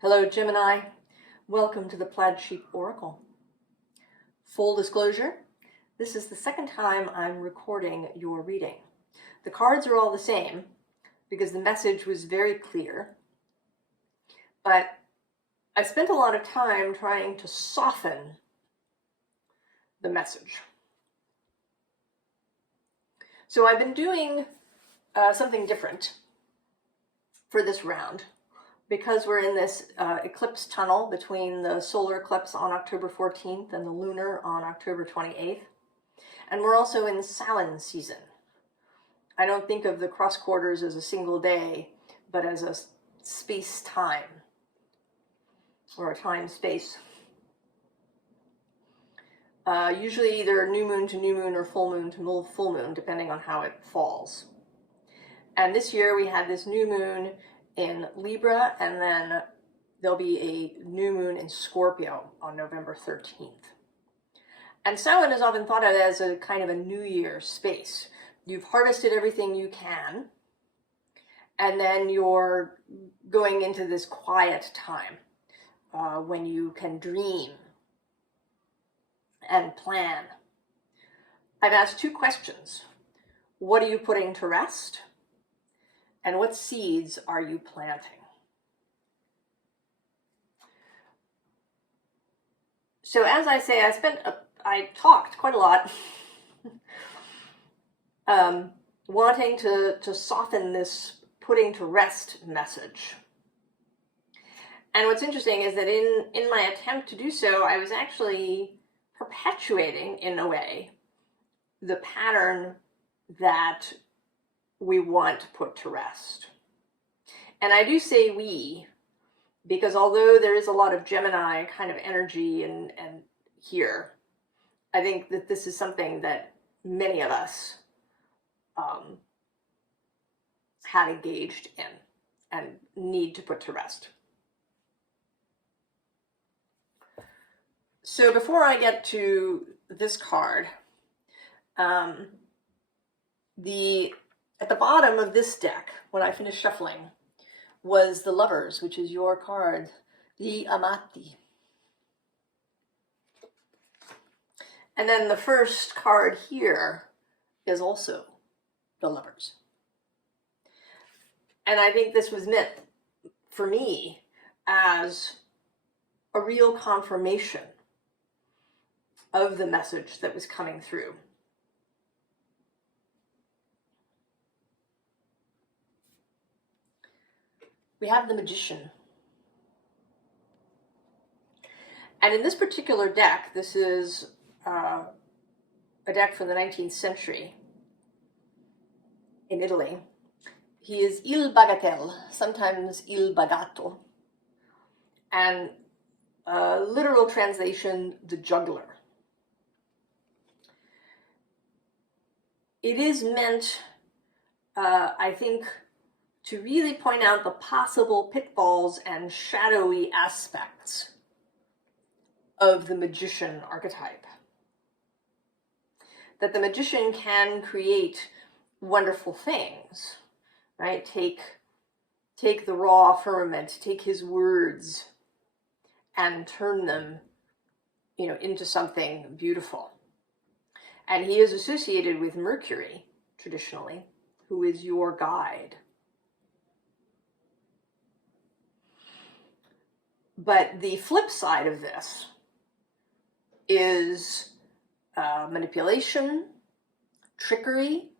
Hello, Gemini. Welcome to the Plaid Sheep Oracle. Full disclosure, this is the second time I'm recording your reading. The cards are all the same because the message was very clear, but I spent a lot of time trying to soften the message. So I've been doing something different for this round. Because we're in this eclipse tunnel between the solar eclipse on October 14th and the lunar on October 28th. And we're also in Samhain season. I don't think of the cross quarters as a single day, but as a space-time, or a time-space. Usually either new moon to new moon or full moon to full moon, depending on how it falls. And this year we had this new moon in Libra, and then there'll be a new moon in Scorpio on November 13th. And Samhain is often thought of as a kind of a New Year space. You've harvested everything you can, and then you're going into this quiet time when you can dream and plan. I've asked two questions. What are you putting to rest? And what seeds are you planting? So as I say, I talked quite a lot wanting to soften this putting to rest message. And what's interesting is that in my attempt to do so, I was actually perpetuating, in a way, the pattern that we want to put to rest. And I do say we, because although there is a lot of Gemini kind of energy and here, I think that this is something that many of us have engaged in and need to put to rest. So before I get to this card, at the bottom of this deck, when I finished shuffling, was the Lovers, which is your card, Gli Amati. And then the first card here is also the Lovers. And I think this was meant for me as a real confirmation of the message that was coming through. We have the Magician. And in this particular deck, this is a deck from the 19th century in Italy. He is Il Bagatelle, sometimes Il Bagato. And literal translation, the juggler. It is meant, I think, to really point out the possible pitfalls and shadowy aspects of the magician archetype. That the magician can create wonderful things, right? Take the raw firmament, take his words and turn them, into something beautiful. And he is associated with Mercury, traditionally, who is your guide. But the flip side of this is manipulation, trickery.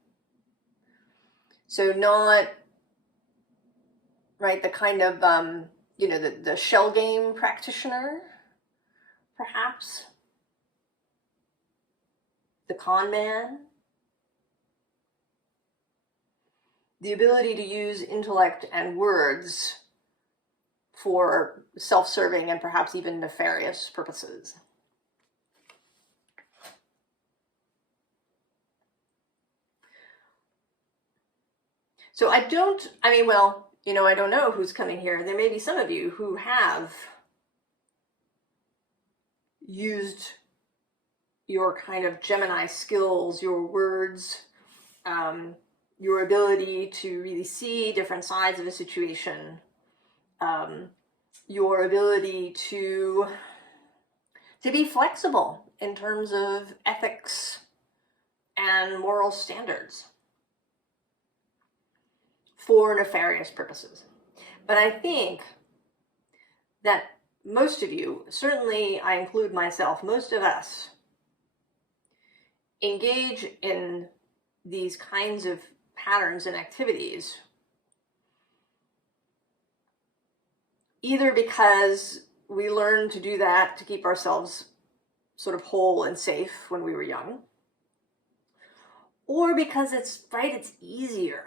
So not, right, the kind of, the shell game practitioner, perhaps. The con man. The ability to use intellect and words for self-serving and perhaps even nefarious purposes. So I don't know who's coming here. There may be some of you who have used your kind of Gemini skills, your words, your ability to really see different sides of a situation, your ability to be flexible in terms of ethics and moral standards for nefarious purposes. But I think that most of you, certainly I include myself, most of us engage in these kinds of patterns and activities either because we learned to do that to keep ourselves sort of whole and safe when we were young, or because it's easier.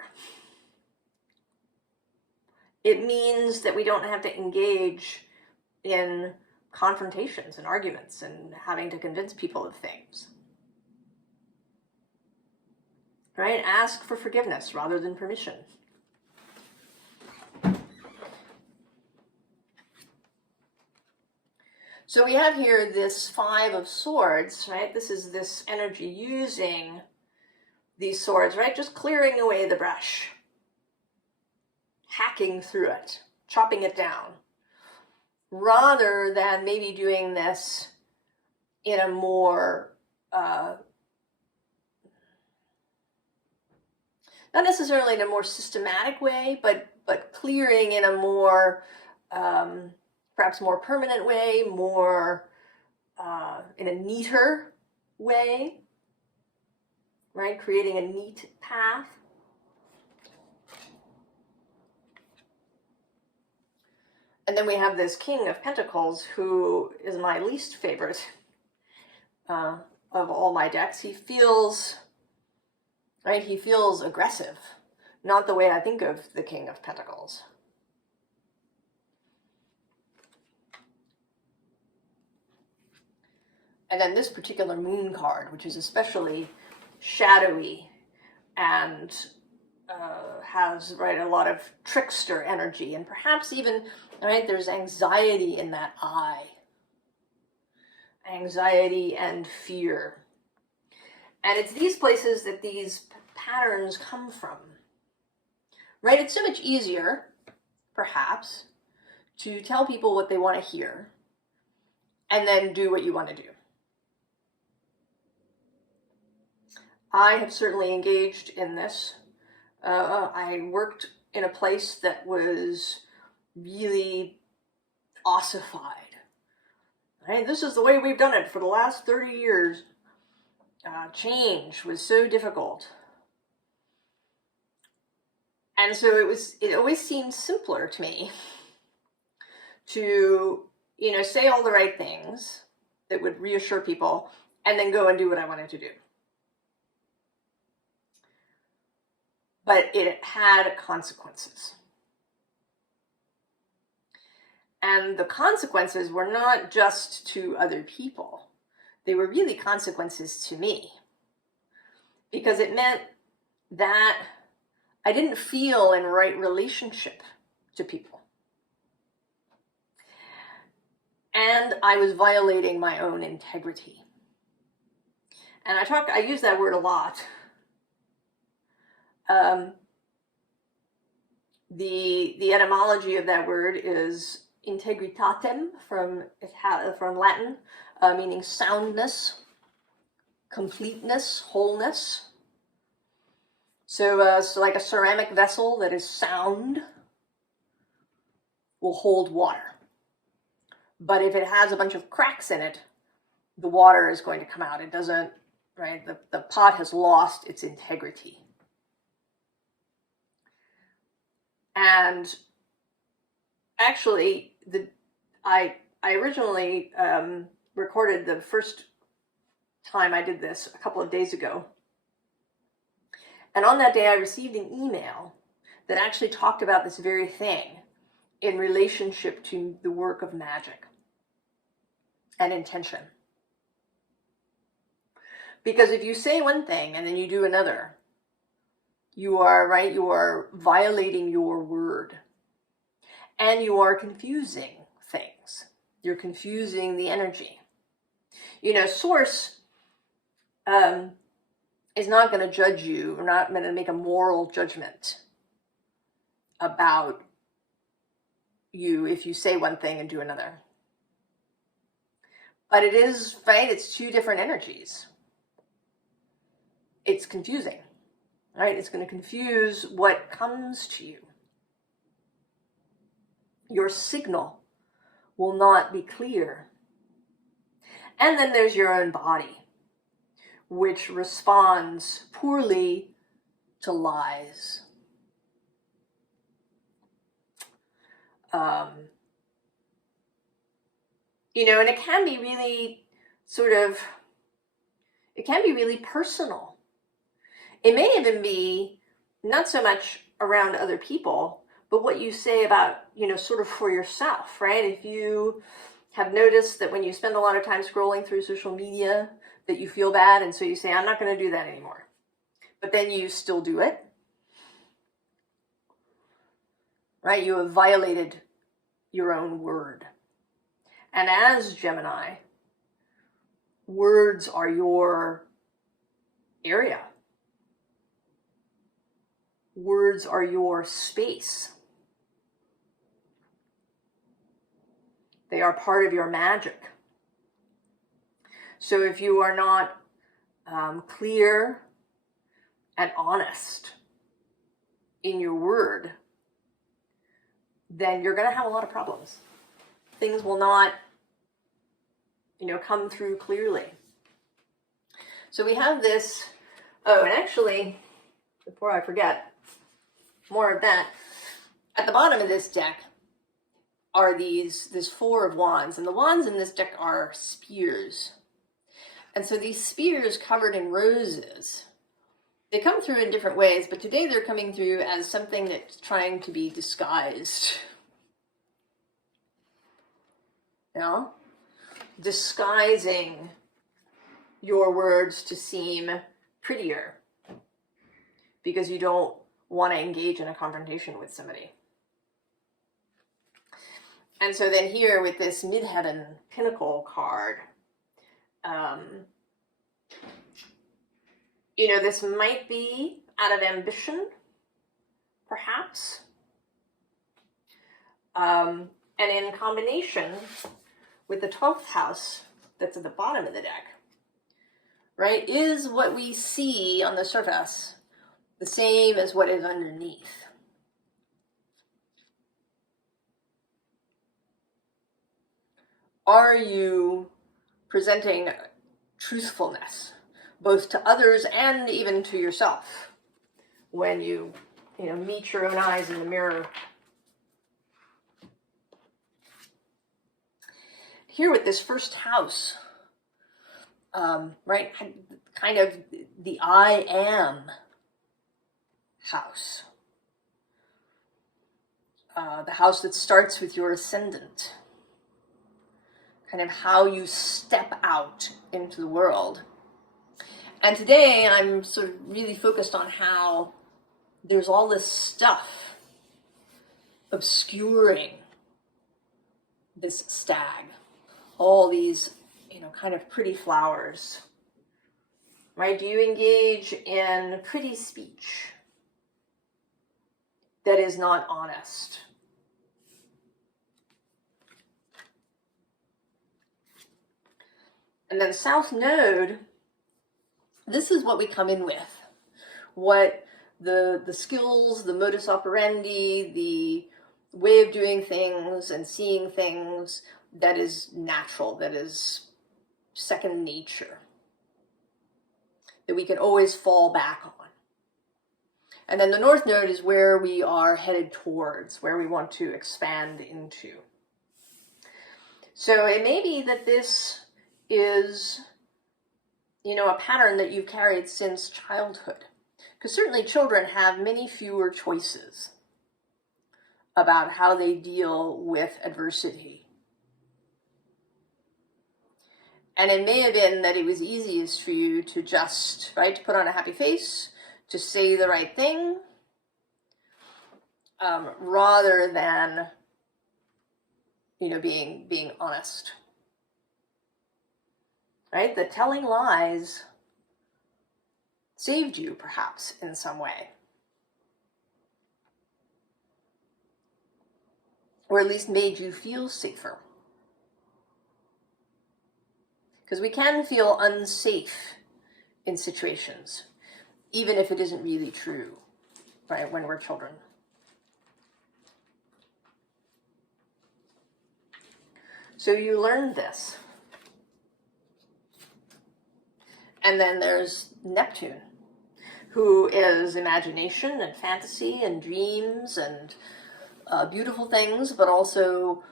It means that we don't have to engage in confrontations and arguments and having to convince people of things. Right? Ask for forgiveness rather than permission. So we have here this Five of Swords, right? This is this energy using these swords, right? Just clearing away the brush, hacking through it, chopping it down, rather than maybe doing this in a more, not necessarily in a more systematic way, but clearing in a more, perhaps more permanent way, more in a neater way, right? Creating a neat path. And then we have this King of Pentacles, who is my least favorite of all my decks. He feels, right? He feels aggressive, not the way I think of the King of Pentacles. And then this particular Moon card, which is especially shadowy and has, right, a lot of trickster energy, and perhaps even, right, there's anxiety in that eye. Anxiety and fear. And it's these places that these patterns come from. Right? It's so much easier, perhaps, to tell people what they want to hear and then do what you want to do. I have certainly engaged in this. I worked in a place that was really ossified. Right? This is the way we've done it for the last 30 years. Change was so difficult. And so it always seemed simpler to me to, say all the right things that would reassure people and then go and do what I wanted to do. But it had consequences. And the consequences were not just to other people. They were really consequences to me. Because it meant that I didn't feel in right relationship to people. And I was violating my own integrity. And I use that word a lot. The etymology of that word is integritatem from Latin, meaning soundness, completeness, wholeness. So like a ceramic vessel that is sound will hold water. But if it has a bunch of cracks in it, the water is going to come out. It doesn't, right? The pot has lost its integrity. And actually, I originally recorded the first time I did this a couple of days ago. And on that day, I received an email that actually talked about this very thing in relationship to the work of magic and intention. Because if you say one thing and then you do another, you are violating your word. And you are confusing things. You're confusing the energy. Source is not going to judge you, or not going to make a moral judgment about you if you say one thing and do another. But it is, right, it's two different energies. It's confusing, right? It's going to confuse what comes to you. Your signal will not be clear. And then there's your own body, which responds poorly to lies. You know, and it can be really it can be really personal. It may even be not so much around other people, but what you say about, you know, sort of for yourself, right? If you have noticed that when you spend a lot of time scrolling through social media, that you feel bad, and so you say, I'm not going to do that anymore. But then you still do it, right? You have violated your own word. And as Gemini, words are your area. Words are your space. They are part of your magic. So if you are not clear and honest in your word, then you're going to have a lot of problems. Things will not, you know, come through clearly. So we have this, oh, and actually, before I forget, more of that, at the bottom of this deck are this Four of Wands, and the wands in this deck are spears. And so these spears covered in roses, they come through in different ways, but today they're coming through as something that's trying to be disguised. You know? Disguising your words to seem prettier because you don't want to engage in a confrontation with somebody. And so then here with this Midheaven Pinnacle card, you know, this might be out of ambition, perhaps. And in combination with the 12th house that's at the bottom of the deck, right, is what we see on the surface the same as what is underneath? Are you presenting truthfulness, both to others and even to yourself, when you meet your own eyes in the mirror? Here with this first house, right, kind of the I am house. The house that starts with your ascendant. Kind of how you step out into the world. And today I'm sort of really focused on how there's all this stuff obscuring this stag. All these, kind of pretty flowers. Right? Do you engage in pretty speech that is not honest? And then South Node, this is what we come in with. What the skills, the modus operandi, the way of doing things and seeing things that is natural, that is second nature, that we can always fall back on. And then the North Node is where we are headed towards, where we want to expand into. So it may be that this is, a pattern that you've carried since childhood. Because certainly children have many fewer choices about how they deal with adversity. And it may have been that it was easiest for you to just, to put on a happy face, to say the right thing, rather than, being honest. Right? The telling lies saved you, perhaps, in some way. or at least made you feel safer. Because we can feel unsafe in situations, even if it isn't really true, right, when we're children. So you learned this. And then there's Neptune, who is imagination and fantasy and dreams and beautiful things, but also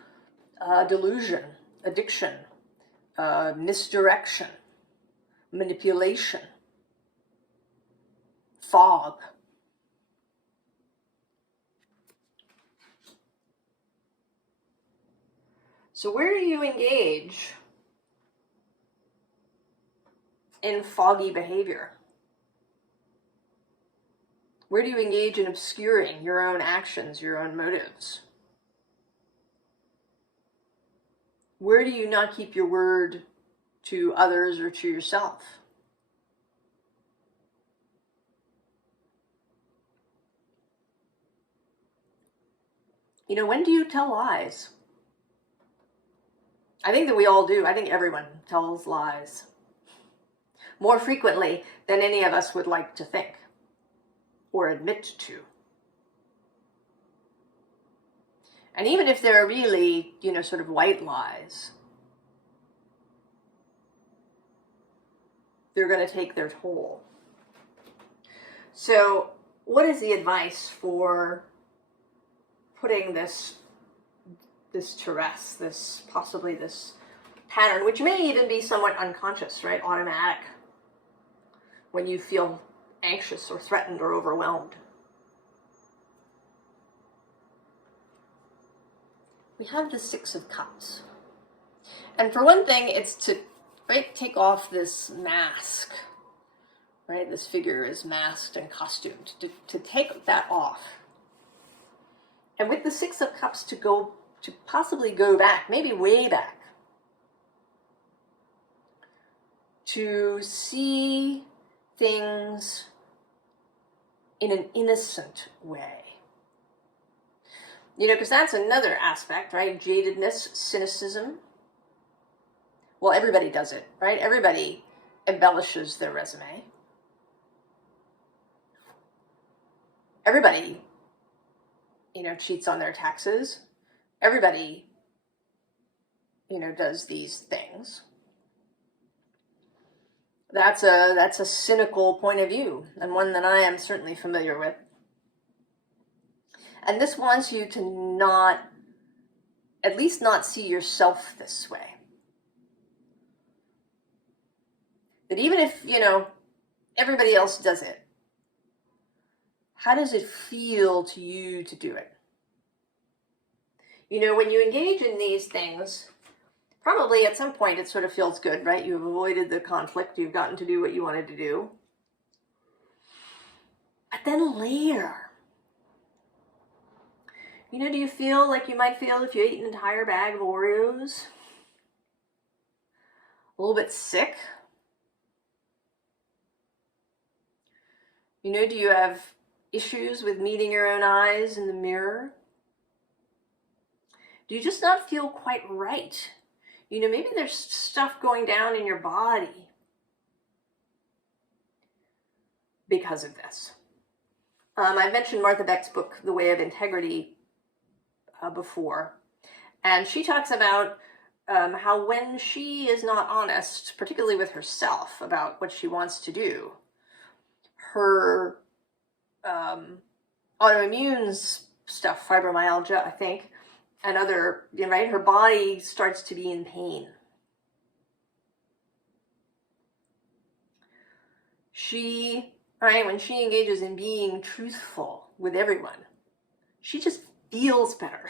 delusion, addiction, misdirection, manipulation, fog. So where do you engage in foggy behavior? Where do you engage in obscuring your own actions, your own motives? Where do you not keep your word to others or to yourself? You know, when do you tell lies? I think that we all do. I think everyone tells lies. More frequently than any of us would like to think or admit to. And even if they're really, you know, sort of white lies, they're going to take their toll. So what is the advice for putting this to rest, possibly this pattern, which may even be somewhat unconscious, right? Automatic, when you feel anxious or threatened or overwhelmed. We have the Six of Cups. And for one thing, it's to, right, take off this mask, right? This figure is masked and costumed, to take that off. And with the Six of Cups to possibly go back, maybe way back, to see things in an innocent way. You know, because that's another aspect, right? Jadedness, cynicism. Well, everybody does it, right? Everybody embellishes their resume. Everybody, you know, cheats on their taxes. Everybody, you know, does these things. That's a cynical point of view, and one that I am certainly familiar with. And this wants you to at least not see yourself this way. That even if, you know, everybody else does it, how does it feel to you to do it? You know, when you engage in these things, probably at some point it sort of feels good, right? You've avoided the conflict, you've gotten to do what you wanted to do. But then later, you know, do you feel like you might feel if you ate an entire bag of Oreos? A little bit sick? You know, do you have issues with meeting your own eyes in the mirror? Do you just not feel quite right? You know, maybe there's stuff going down in your body because of this. I mentioned Martha Beck's book, The Way of Integrity, before. And she talks about how when she is not honest, particularly with herself, about what she wants to do, her autoimmune stuff, fibromyalgia, I think, and other, you know, right, her body starts to be in pain. She, right, when she engages in being truthful with everyone, she just feels better.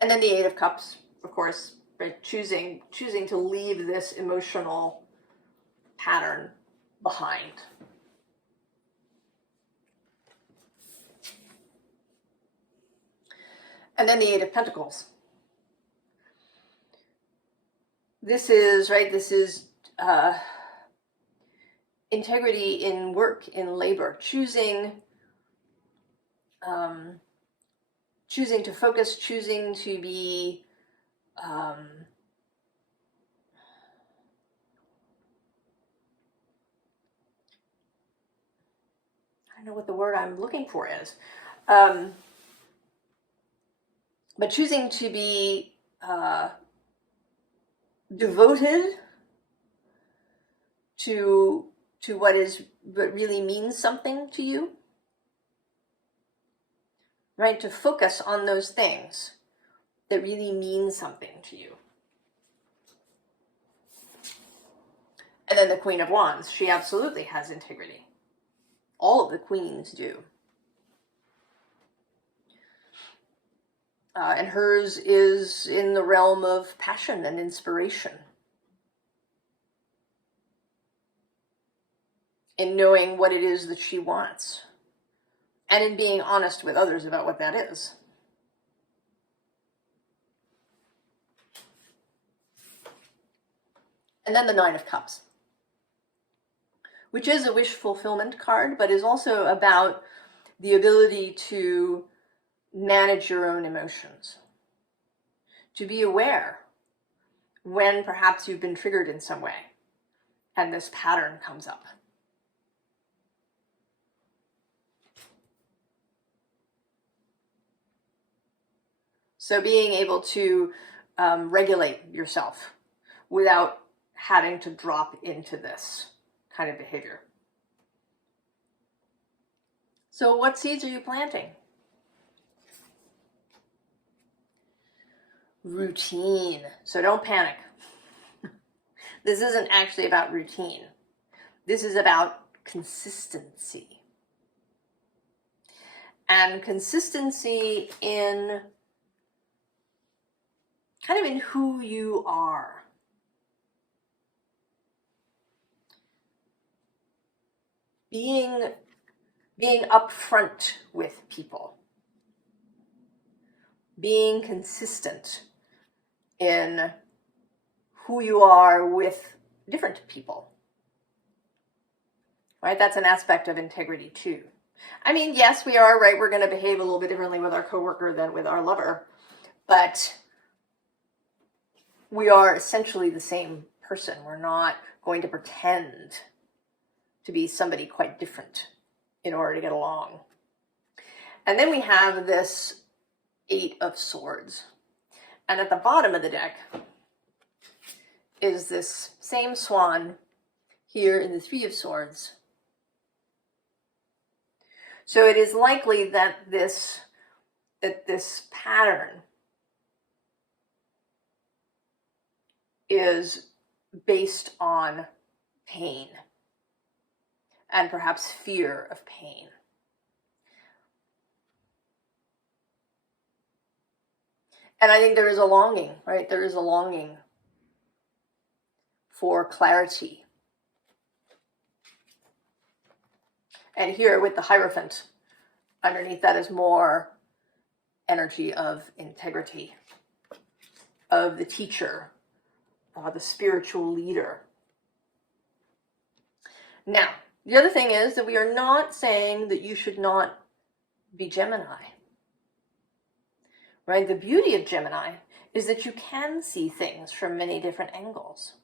And then the Eight of Cups, of course, right, choosing to leave this emotional pattern behind. And then the Eight of Pentacles. This is, right, integrity in work, in labor, choosing to focus, choosing to be I don't know what the word I'm looking for is, but choosing to be devoted to what really means something to you, right? To focus on those things that really mean something to you. And then the Queen of Wands, she absolutely has integrity. All of the queens do. And hers is in the realm of passion and inspiration. In knowing what it is that she wants. And in being honest with others about what that is. And then the Nine of Cups, which is a wish fulfillment card, but is also about the ability to manage your own emotions. To be aware when perhaps you've been triggered in some way and this pattern comes up. So being able to regulate yourself without having to drop into this kind of behavior. So what seeds are you planting? Routine. So don't panic. This isn't actually about routine. This is about consistency. And consistency in kind of in who you are. Being upfront with people. Being consistent in who you are with different people. Right? That's an aspect of integrity too. I mean, yes, we are, right? We're going to behave a little bit differently with our coworker than with our lover, but we are essentially the same person. We're not going to pretend to be somebody quite different in order to get along. And then we have this Eight of Swords. And at the bottom of the deck is this same swan here in the Three of Swords. So it is likely that this pattern is based on pain and perhaps fear of pain. And I think there is a longing, right? There is a longing for clarity. And here with the Hierophant, underneath that is more energy of integrity, of the teacher, the spiritual leader. Now, the other thing is that we are not saying that you should not be Gemini. Right? The beauty of Gemini is that you can see things from many different angles.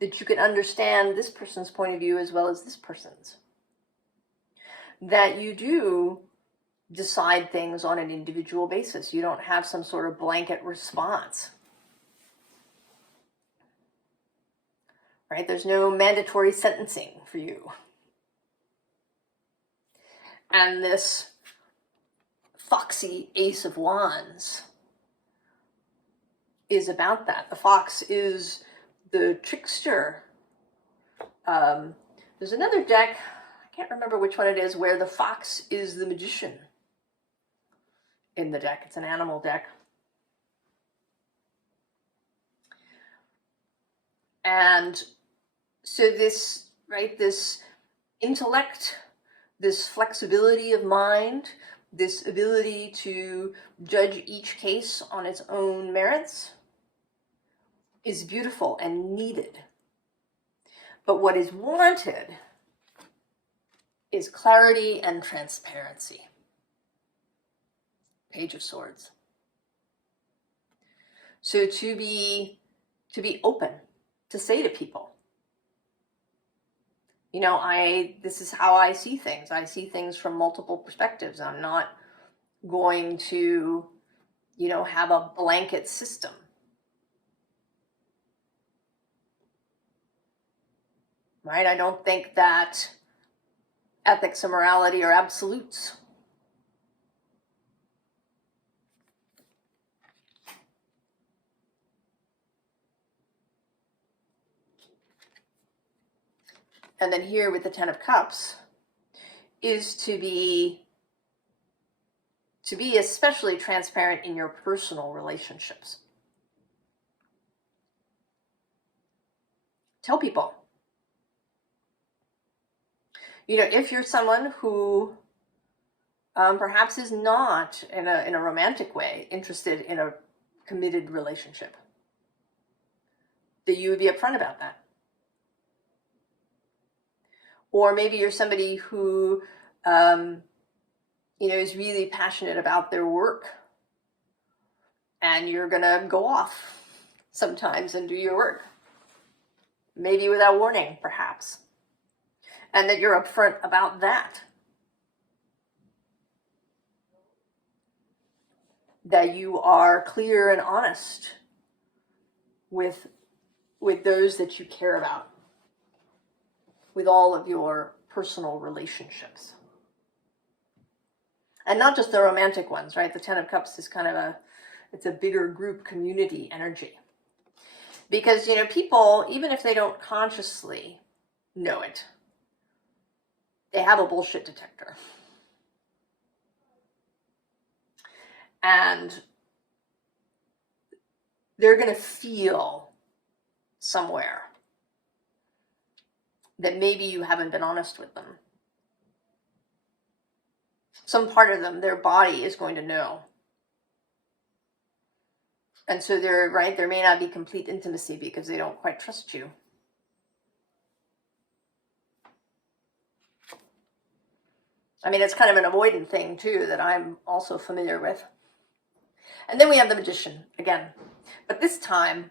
That you can understand this person's point of view as well as this person's. That you do decide things on an individual basis. You don't have some sort of blanket response. Right? There's no mandatory sentencing for you. And this foxy Ace of Wands is about that. The fox is the trickster. There's another deck, I can't remember which one it is, where the fox is the magician in the deck. It's an animal deck. And so this, right, this intellect, this flexibility of mind, this ability to judge each case on its own merits is beautiful and needed. But what is wanted is clarity and transparency. Page of Swords. So to be open, to say to people, you know, this is how I see things. I see things from multiple perspectives. I'm not going to, you know, have a blanket system. Right? I don't think that ethics and morality are absolutes. And then here with the Ten of Cups is to be especially transparent in your personal relationships. Tell people. You know, if you're someone who perhaps is not in a romantic way interested in a committed relationship, that you would be upfront about that. Or maybe you're somebody who, you know, is really passionate about their work, and you're gonna go off sometimes and do your work, maybe without warning, perhaps, and that you're upfront about that. That you are clear and honest with those that you care about, with all of your personal relationships. And not just the romantic ones, right? The Ten of Cups is kind of it's a bigger group community energy. Because, you know, people, even if they don't consciously know it, they have a bullshit detector. And they're going to feel somewhere that maybe you haven't been honest with them. Some part of them, their body is going to know. And so there may not be complete intimacy because they don't quite trust you. I mean, it's kind of an avoidant thing too that I'm also familiar with. And then we have the Magician again, but this time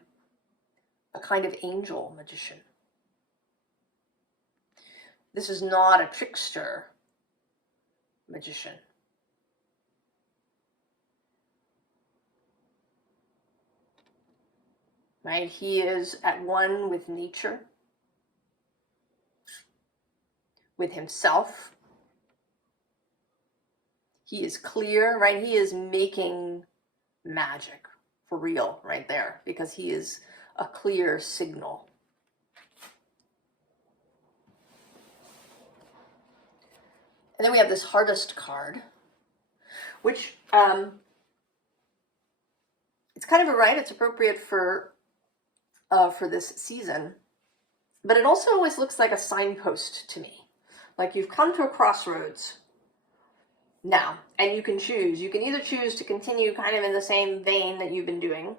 a kind of angel magician. This is not a trickster magician. Right? He is at one with nature, with himself. He is clear, right? He is making magic for real right there because he is a clear signal. And then we have this Harvest card, which it's kind of it's appropriate for this season, but it also always looks like a signpost to me. Like you've come to a crossroads now, and you can choose. You can either choose to continue kind of in the same vein that you've been doing,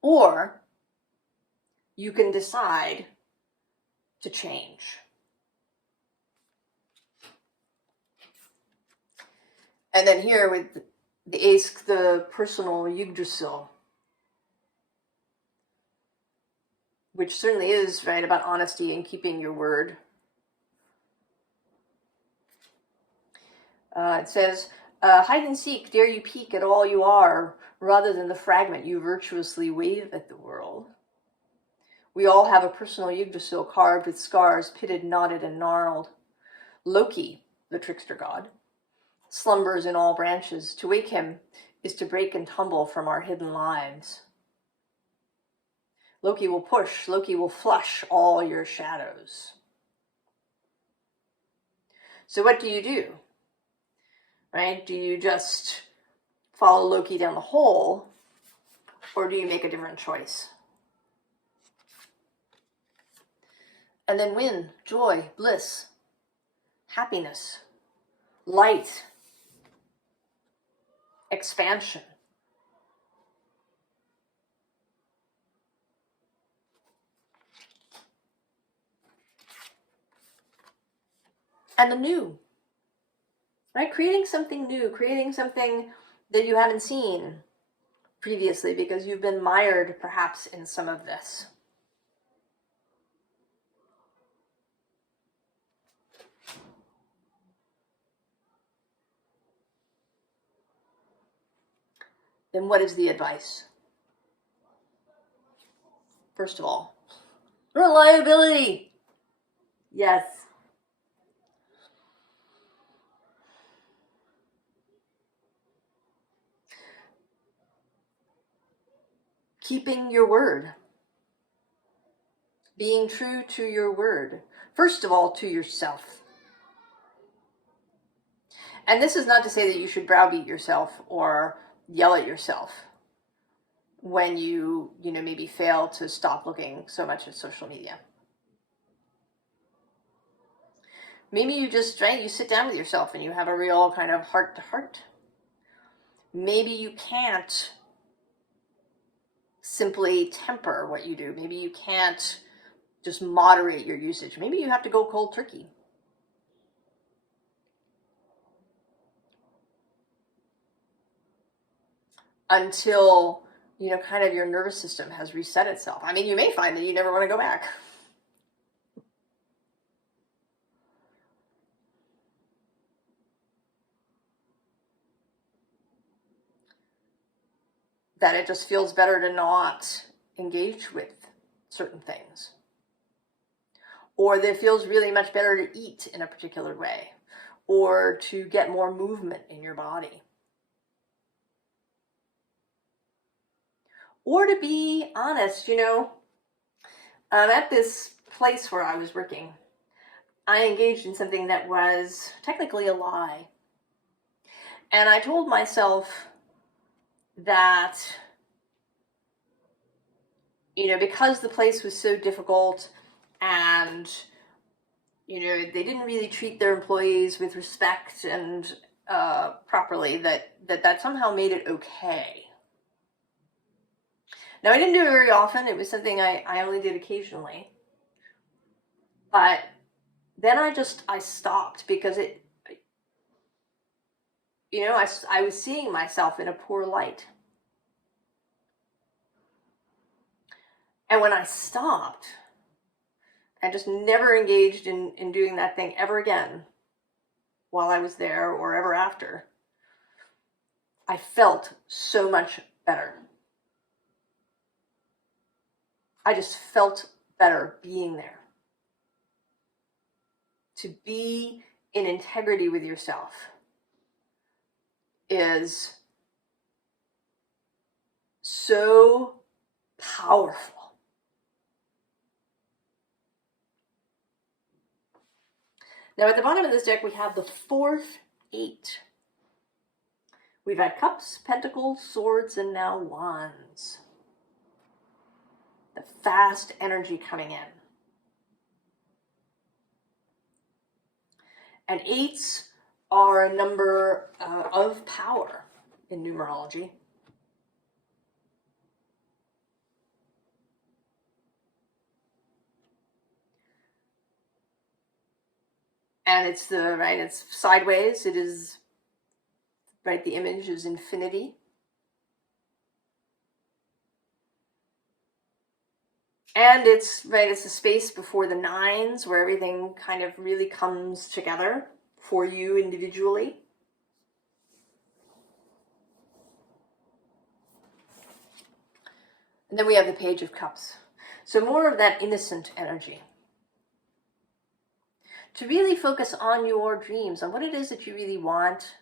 or you can decide to change. And then here with the ace, the personal Yggdrasil, which certainly is right about honesty and keeping your word. It says, hide and seek, dare you peek at all you are, rather than the fragment you virtuously wave at the world. We all have a personal Yggdrasil carved with scars, pitted, knotted, and gnarled. Loki, the trickster god, slumbers in all branches. To wake him is to break and tumble from our hidden lives. Loki will push, Loki will flush all your shadows. So what do? Right? Do you just follow Loki down the hole, or do you make a different choice? And then win, joy, bliss, happiness, light, expansion. and the new, right? Creating something new, creating something that you haven't seen previously because you've been mired perhaps in some of this. Then what is the advice? First of all, reliability. Yes. Keeping your word. Being true to your word. First of all, to yourself. And this is not to say that you should browbeat yourself or yell at yourself when you maybe fail to stop looking so much at social media. Maybe you just, right, you sit down with yourself and you have a real kind of heart to heart. Maybe you can't simply temper what you do. Maybe you can't just moderate your usage. Maybe you have to go cold turkey. Until, kind of your nervous system has reset itself. I mean, you may find that you never want to go back. That it just feels better to not engage with certain things. Or that it feels really much better to eat in a particular way. Or to get more movement in your body. Or to be honest, at this place where I was working, I engaged in something that was technically a lie. And I told myself that, because the place was so difficult and, they didn't really treat their employees with respect and properly, that somehow made it okay. Now, I didn't do it very often. It was something I only did occasionally. But then I stopped because I was seeing myself in a poor light. And when I stopped, I just never engaged in doing that thing ever again while I was there or ever after, I felt so much better. I just felt better being there. To be in integrity with yourself is so powerful. Now at the bottom of this deck we have the fourth 8. We've had cups, pentacles, swords, and now wands. The fast energy coming in. And 8s are a number of power in numerology. And it's it's sideways. It is, the image is infinity. And it's the space before the 9s where everything kind of really comes together for you individually. And then we have the Page of Cups. So more of that innocent energy. To really focus on your dreams, on what it is that you really want,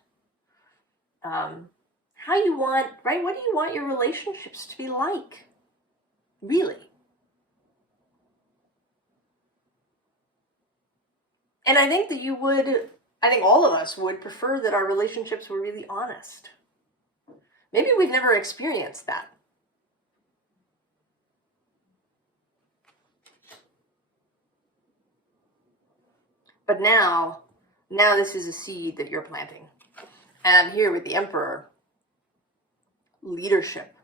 how you want, what do you want your relationships to be like? Really. And I think that I think all of us would prefer that our relationships were really honest. Maybe we've never experienced that. But now this is a seed that you're planting. And here with the Emperor, leadership.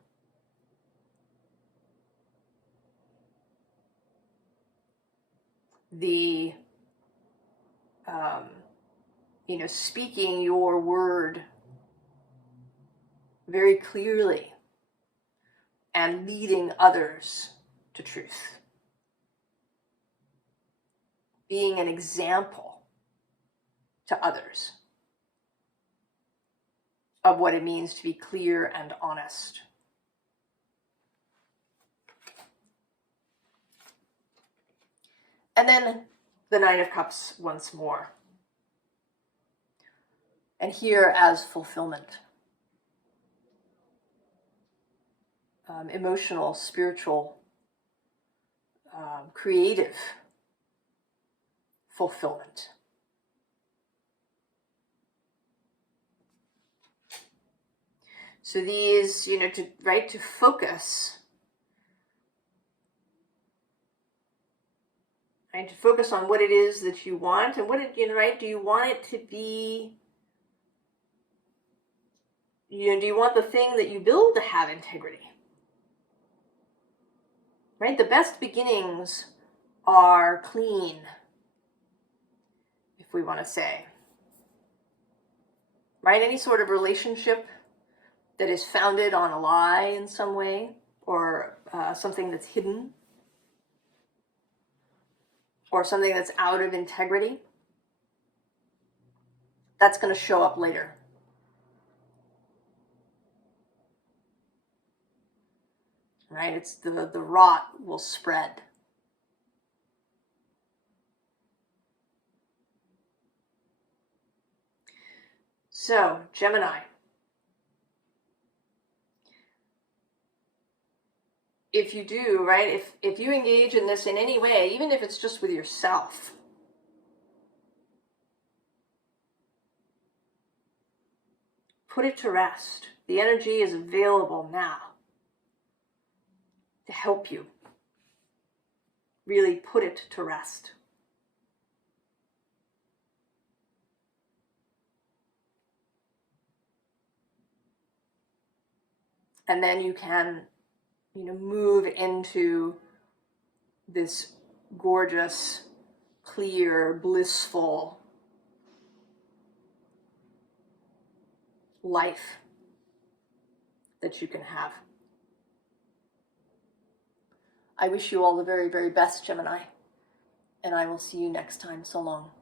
The speaking your word very clearly and leading others to truth. Being an example to others of what it means to be clear and honest. And then the Nine of Cups once more. And here as fulfillment. Emotional, spiritual, creative fulfillment. So these, to focus. Right, to focus on what it is that you want, and what it, do you want it to be, do you want the thing that you build to have integrity? Right, the best beginnings are clean, if we want to say. Right, any sort of relationship that is founded on a lie in some way, or something that's hidden, or something that's out of integrity, that's going to show up later. Right? It's the rot will spread. So, Gemini. If you do, right, if you engage in this in any way, even if it's just with yourself, put it to rest. The energy is available now to help you really put it to rest. And then you can, move into this gorgeous, clear, blissful life that you can have. I wish you all the very, very best, Gemini, and I will see you next time. So long.